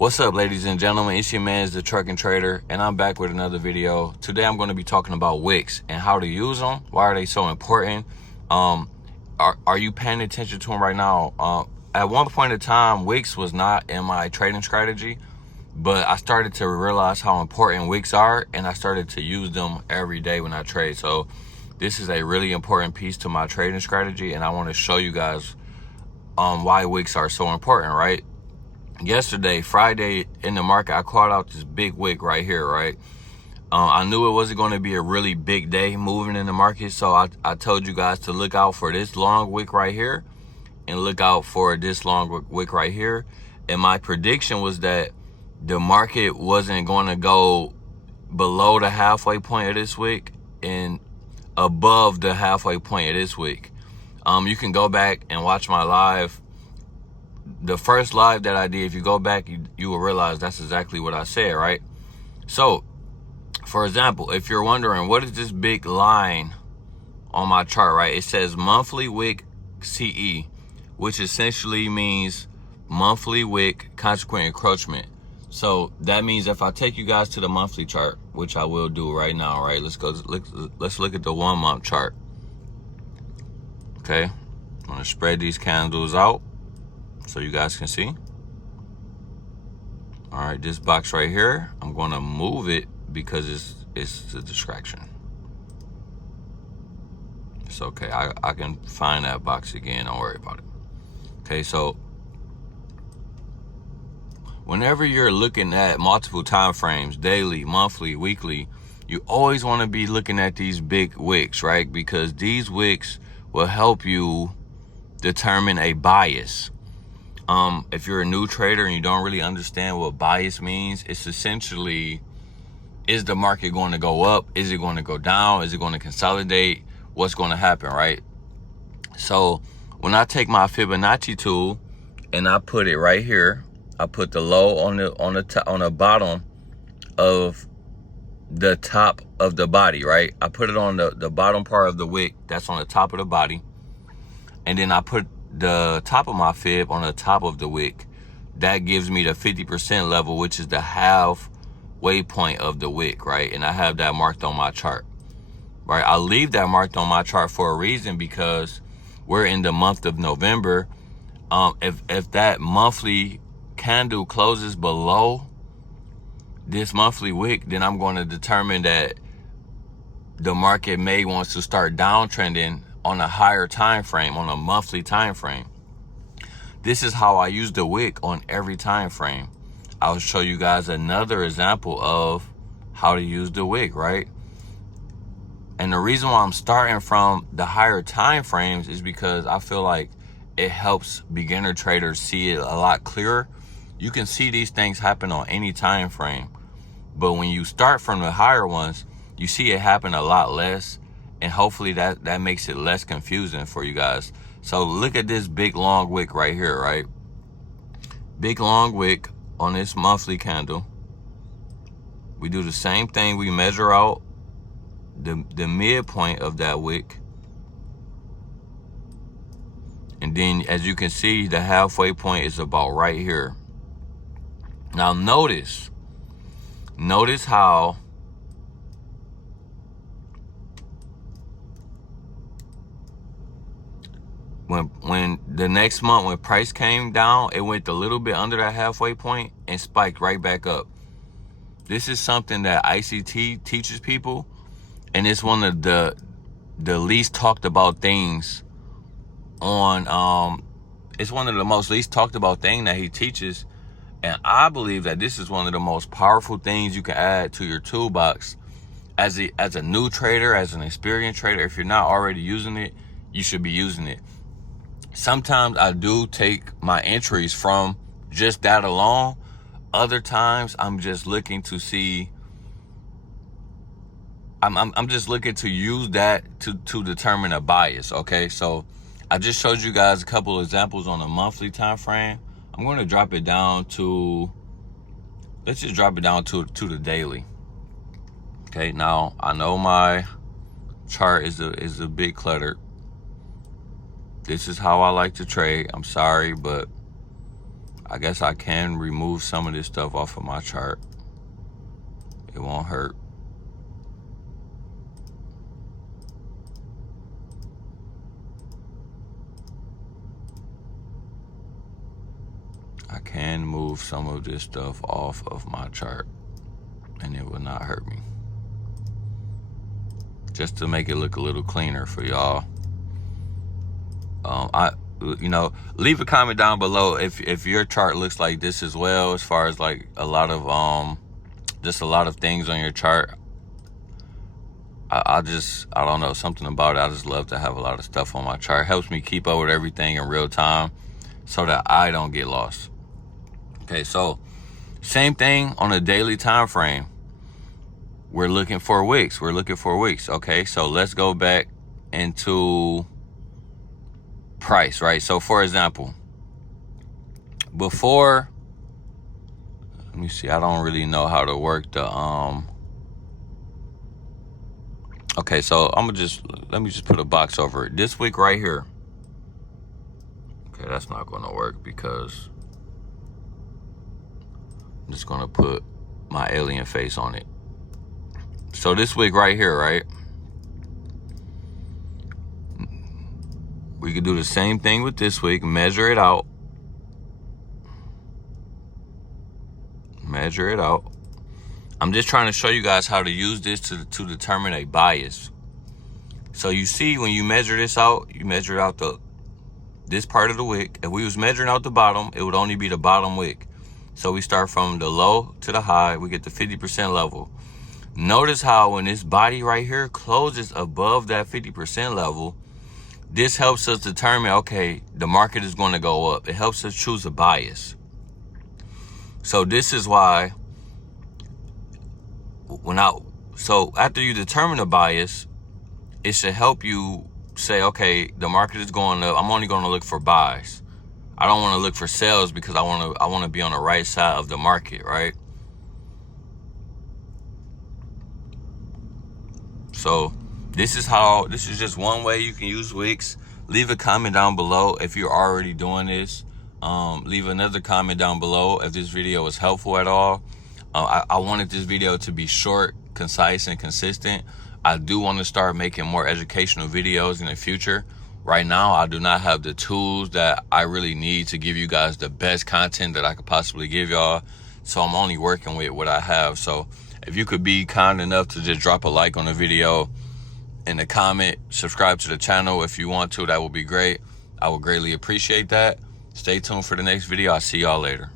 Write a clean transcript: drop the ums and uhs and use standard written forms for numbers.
What's up, ladies and gentlemen? It's your man, the Trucking Trader, and I'm back with another video. Today I'm going to be talking about wicks and how to use them. Why are they so important? Are you paying attention to them right now? At one point in time, wicks was not in my trading strategy, but I started to realize how important wicks are, and I started to use them every day when I trade. So this is a really important piece to my trading strategy, and I want to show you guys why wicks are so important, right? Yesterday, Friday, in the market, I caught out this big wick right here, right? I knew it wasn't going to be a really big day moving in the market, so I told you guys to look out for this long wick right here and look out for this long wick right here. And my prediction was that the market wasn't going to go below the halfway point of this wick and above the halfway point of this wick. You can go back and watch my live. The first live that I did, if you go back, you will realize that's exactly what I said, right? So, for example, if you're wondering, what is this big line on my chart, right? It says monthly wick CE, which essentially means monthly wick consequent encroachment. So that means if I take you guys to the monthly chart, which I will do right now, right? Let's look at the 1 month chart. Okay, I'm gonna spread these candles out so you guys can see. All right, this box right here, I'm gonna move it because it's a distraction. It's okay, I can find that box again, don't worry about it. Okay, so whenever you're looking at multiple time frames, daily, monthly, weekly, you always wanna be looking at these big wicks, right? Because these wicks will help you determine a bias. If you're a new trader and you don't really understand what bias means, it's essentially, is the market going to go up? Is it going to go down? Is it going to consolidate? What's going to happen, right? So when I take my Fibonacci tool and I put it right here, I put the low on the bottom of the top of the body, right? I put it on the bottom part of the wick that's on the top of the body, and then I put the top of my fib on the top of the wick. That gives me the 50% level, which is the halfway point of the wick, right? And I have that marked on my chart, right? I leave that marked on my chart for a reason, because we're in the month of November. If that monthly candle closes below this monthly wick, then I'm going to determine that the market may want to start downtrending on a higher time frame, on a monthly time frame. This is how I use the wick on every time frame. I'll show you guys another example of how to use the wick, right? And the reason why I'm starting from the higher time frames is because I feel like it helps beginner traders see it a lot clearer. You can see these things happen on any time frame, but when you start from the higher ones, you see it happen a lot less. And hopefully that makes it less confusing for you guys. So look at this big long wick right here, right? Big long wick on this monthly candle. We do the same thing. We measure out the midpoint of that wick. And then as you can see, the halfway point is about right here. Now notice how when the next month, when price came down, it went a little bit under that halfway point and spiked right back up. This is something that ICT teaches people, and it's one of the least talked about things on, it's one of the most least talked about thing that he teaches. And I believe that this is one of the most powerful things you can add to your toolbox as a new trader, as an experienced trader. If you're not already using it, you should be using it. Sometimes I do take my entries from just that alone. Other times I'm just looking to see, I'm just looking to use that to determine a bias, okay? So I just showed you guys a couple of examples on a monthly time frame. I'm going to drop it down to, let's just drop it down to the daily. Okay, now I know my chart is a bit cluttered. This is how I like to trade. I'm sorry, but I guess I can remove some of this stuff off of my chart. It won't hurt. I can move some of this stuff off of my chart and it will not hurt me. Just to make it look a little cleaner for y'all. Leave a comment down below if your chart looks like this as well, as far as like a lot of just a lot of things on your chart. I don't know, something about it. I just love to have a lot of stuff on my chart. It helps me keep up with everything in real time so that I don't get lost. Okay, so same thing on a daily time frame. We're looking for wicks. Okay, so let's go back into price, right? So for example, before, let me see, I don't really know how to work the okay, so let me just put a box over it. This wick right here. Okay, that's not gonna work because I'm just gonna put my alien face on it. So this wick right here, right? We could do the same thing with this wick, measure it out. I'm just trying to show you guys how to use this to determine a bias. So you see, when you measure this out, you measure out this part of the wick. If we was measuring out the bottom, it would only be the bottom wick. So we start from the low to the high, we get the 50% level. Notice how when this body right here closes above that 50% level, this helps us determine, okay, the market is going to go up. It helps us choose a bias. So this is why so after you determine a bias, it should help you say, okay, the market is going up. I'm only going to look for buys. I don't want to look for sales because I want to be on the right side of the market, right? So this is just one way you can use wicks. Leave a comment down below if you're already doing this. Leave another comment down below if this video was helpful at all. I wanted this video to be short, concise, and consistent. I do want to start making more educational videos in the future. Right now, I do not have the tools that I really need to give you guys the best content that I could possibly give y'all. So I'm only working with what I have. So if you could be kind enough to just drop a like on the video and a comment, subscribe to the channel if you want to, that would be great. I would greatly appreciate that. Stay tuned for the next video. I'll see y'all later.